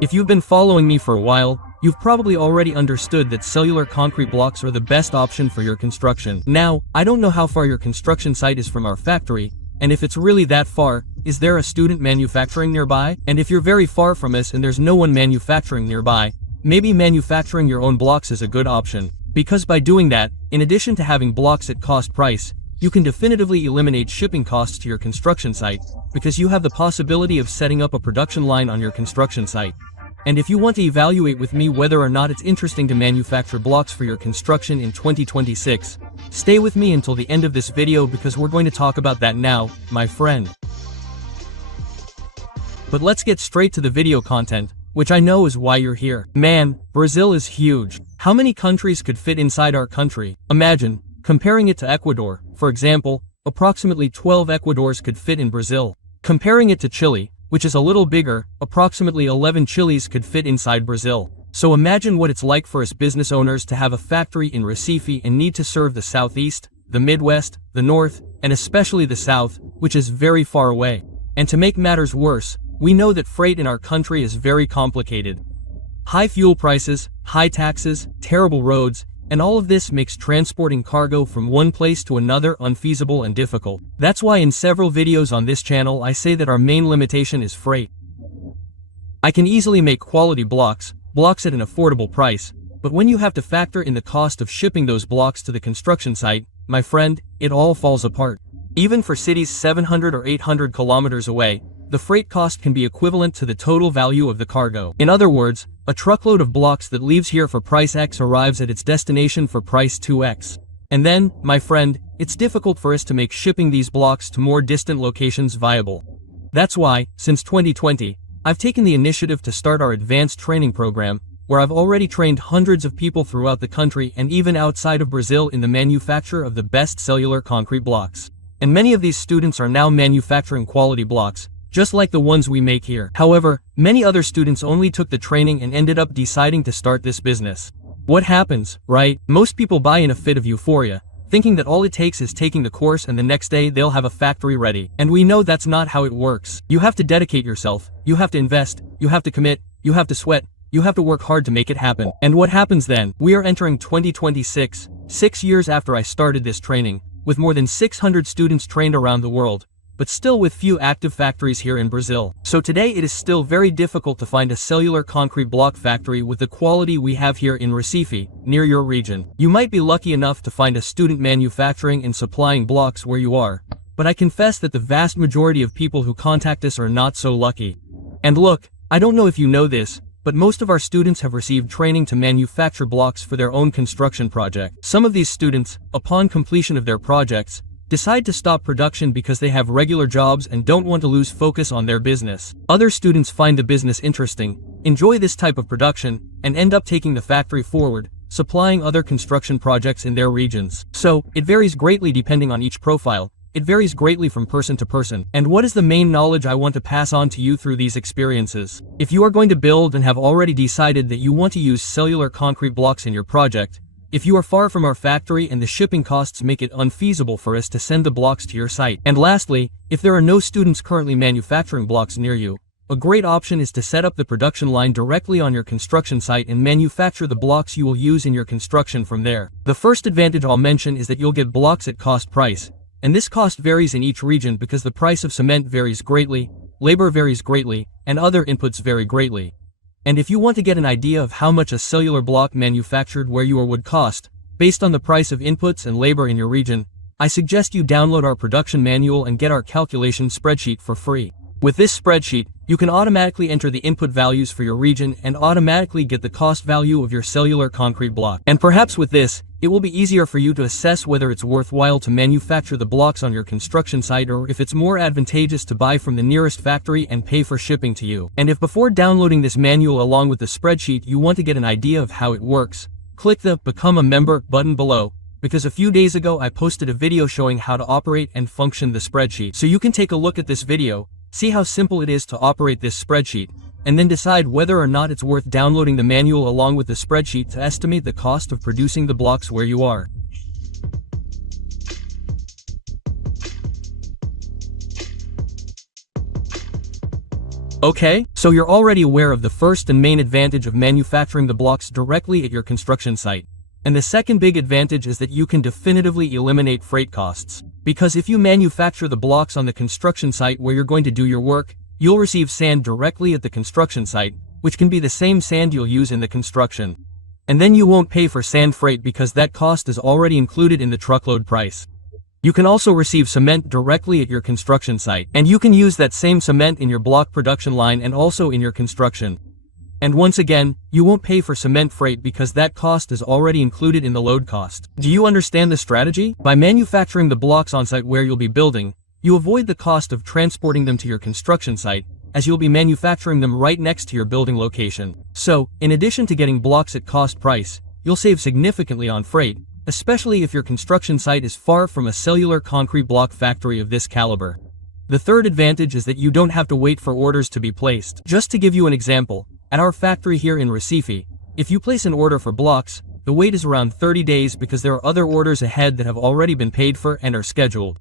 If you've been following me for a while, you've probably already understood that cellular concrete blocks are the best option for your construction. Now, I don't know how far your construction site is from our factory, and if it's really that far, is there a student manufacturing nearby? And if you're very far from us and there's no one manufacturing nearby, maybe manufacturing your own blocks is a good option. Because by doing that, in addition to having blocks at cost price, you can definitively eliminate shipping costs to your construction site, because you have the possibility of setting up a production line on your construction site. And if you want to evaluate with me whether or not it's interesting to manufacture blocks for your construction in 2026, stay with me until the end of this video because we're going to talk about that now, my friend. But let's get straight to the video content, which I know is why you're here. Man, Brazil is huge. How many countries could fit inside our country? Imagine, comparing it to Ecuador, for example, approximately 12 Ecuadors could fit in Brazil. Comparing it to Chile, which is a little bigger, approximately 11 Chiles could fit inside Brazil. So imagine what it's like for us business owners to have a factory in Recife and need to serve the southeast, the Midwest, the north, and especially the south, which is very far away. And to make matters worse, we know that freight in our country is very complicated. High fuel prices, high taxes, terrible roads, and all of this makes transporting cargo from one place to another unfeasible and difficult. That's why in several videos on this channel I say that our main limitation is freight. I can easily make quality blocks at an affordable price, but when you have to factor in the cost of shipping those blocks to the construction site, my friend, it all falls apart. Even for cities 700 or 800 kilometers away, the freight cost can be equivalent to the total value of the cargo. In other words, a truckload of blocks that leaves here for price X arrives at its destination for price 2X. And then, my friend, it's difficult for us to make shipping these blocks to more distant locations viable. That's why, since 2020, I've taken the initiative to start our advanced training program, where I've already trained hundreds of people throughout the country and even outside of Brazil in the manufacture of the best cellular concrete blocks. And many of these students are now manufacturing quality blocks, just like the ones we make here. However, many other students only took the training and ended up deciding to start this business. What happens, right? Most people buy in a fit of euphoria, thinking that all it takes is taking the course and the next day they'll have a factory ready. And we know that's not how it works. You have to dedicate yourself, you have to invest, you have to commit, you have to sweat, you have to work hard to make it happen. And what happens then? We are entering 2026, 6 years after I started this training, with more than 600 students trained around the world, but still with few active factories here in Brazil. So today it is still very difficult to find a cellular concrete block factory with the quality we have here in Recife, near your region. You might be lucky enough to find a student manufacturing and supplying blocks where you are, but I confess that the vast majority of people who contact us are not so lucky. And look, I don't know if you know this, but most of our students have received training to manufacture blocks for their own construction project. Some of these students, upon completion of their projects, decide to stop production because they have regular jobs and don't want to lose focus on their business. Other students find the business interesting, enjoy this type of production, and end up taking the factory forward, supplying other construction projects in their regions. So, it varies greatly depending on each profile. It varies greatly from person to person. And what is the main knowledge I want to pass on to you through these experiences? If you are going to build and have already decided that you want to use cellular concrete blocks in your project, if you are far from our factory and the shipping costs make it unfeasible for us to send the blocks to your site. And lastly, if there are no students currently manufacturing blocks near you, a great option is to set up the production line directly on your construction site and manufacture the blocks you will use in your construction from there. The first advantage I'll mention is that you'll get blocks at cost price, and this cost varies in each region because the price of cement varies greatly, labor varies greatly, and other inputs vary greatly. And if you want to get an idea of how much a cellular block manufactured where you are would cost, based on the price of inputs and labor in your region, I suggest you download our production manual and get our calculation spreadsheet for free. With this spreadsheet, you can automatically enter the input values for your region and automatically get the cost value of your cellular concrete block. And perhaps with this, it will be easier for you to assess whether it's worthwhile to manufacture the blocks on your construction site or if it's more advantageous to buy from the nearest factory and pay for shipping to you. And if before downloading this manual along with the spreadsheet you want to get an idea of how it works, click the Become a Member button below, because a few days ago I posted a video showing how to operate and function the spreadsheet. So you can take a look at this video, see how simple it is to operate this spreadsheet, and then decide whether or not it's worth downloading the manual along with the spreadsheet to estimate the cost of producing the blocks where you are. Okay, so you're already aware of the first and main advantage of manufacturing the blocks directly at your construction site. And the second big advantage is that you can definitively eliminate freight costs. Because if you manufacture the blocks on the construction site where you're going to do your work, you'll receive sand directly at the construction site, which can be the same sand you'll use in the construction. And then you won't pay for sand freight because that cost is already included in the truckload price. You can also receive cement directly at your construction site, and you can use that same cement in your block production line and also in your construction. And once again, you won't pay for cement freight because that cost is already included in the load cost. Do you understand the strategy? By manufacturing the blocks on site where you'll be building, you avoid the cost of transporting them to your construction site, as you'll be manufacturing them right next to your building location. So, in addition to getting blocks at cost price, you'll save significantly on freight, especially if your construction site is far from a cellular concrete block factory of this caliber. The third advantage is that you don't have to wait for orders to be placed. Just to give you an example, at our factory here in Recife, if you place an order for blocks, the wait is around 30 days because there are other orders ahead that have already been paid for and are scheduled.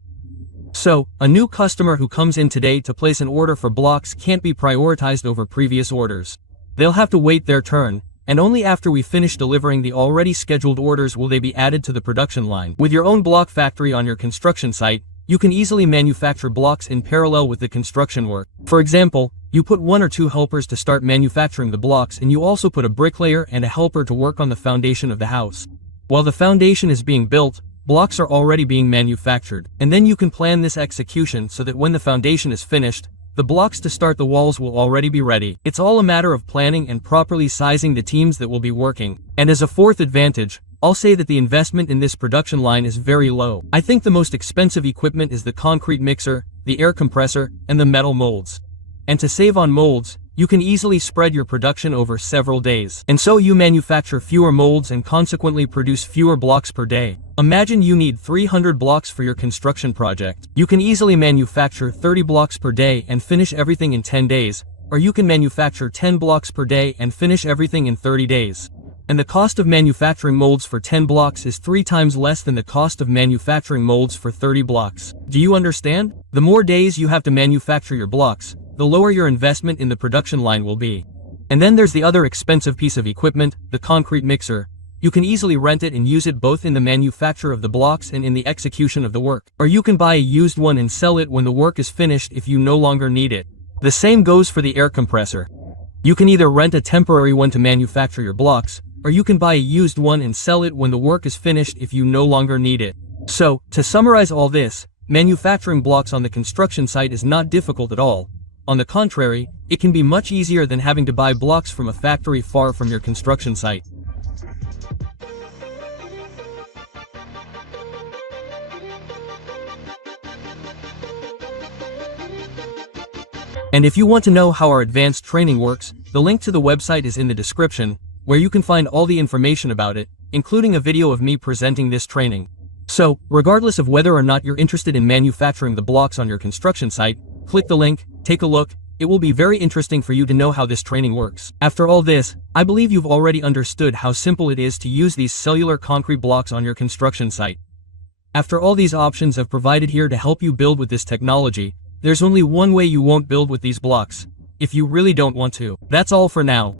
So, a new customer who comes in today to place an order for blocks can't be prioritized over previous orders. They'll have to wait their turn, and only after we finish delivering the already scheduled orders will they be added to the production line. With your own block factory on your construction site, you can easily manufacture blocks in parallel with the construction work. For example, you put 1 or 2 helpers to start manufacturing the blocks, and you also put a bricklayer and a helper to work on the foundation of the house. While the foundation is being built, blocks are already being manufactured, and then you can plan this execution so that when the foundation is finished, the blocks to start the walls will already be ready. It's all a matter of planning and properly sizing the teams that will be working. And as a fourth advantage, I'll say that the investment in this production line is very low. I think the most expensive equipment is the concrete mixer, the air compressor, and the metal molds. And to save on molds, you can easily spread your production over several days. And so you manufacture fewer molds and consequently produce fewer blocks per day. Imagine you need 300 blocks for your construction project. You can easily manufacture 30 blocks per day and finish everything in 10 days, or you can manufacture 10 blocks per day and finish everything in 30 days. And the cost of manufacturing molds for 10 blocks is 3 times less than the cost of manufacturing molds for 30 blocks. Do you understand? The more days you have to manufacture your blocks, the lower your investment in the production line will be. And then there's the other expensive piece of equipment, the concrete mixer. You can easily rent it and use it both in the manufacture of the blocks and in the execution of the work. Or you can buy a used one and sell it when the work is finished if you no longer need it. The same goes for the air compressor. You can either rent a temporary one to manufacture your blocks, or you can buy a used one and sell it when the work is finished if you no longer need it. So, to summarize all this, manufacturing blocks on the construction site is not difficult at all. On the contrary, it can be much easier than having to buy blocks from a factory far from your construction site. And if you want to know how our advanced training works, the link to the website is in the description, where you can find all the information about it, including a video of me presenting this training. So, regardless of whether or not you're interested in manufacturing the blocks on your construction site, click the link, take a look. It will be very interesting for you to know how this training works. After all this, I believe you've already understood how simple it is to use these cellular concrete blocks on your construction site. After all these options I've provided here to help you build with this technology, there's only one way you won't build with these blocks. If you really don't want to. That's all for now.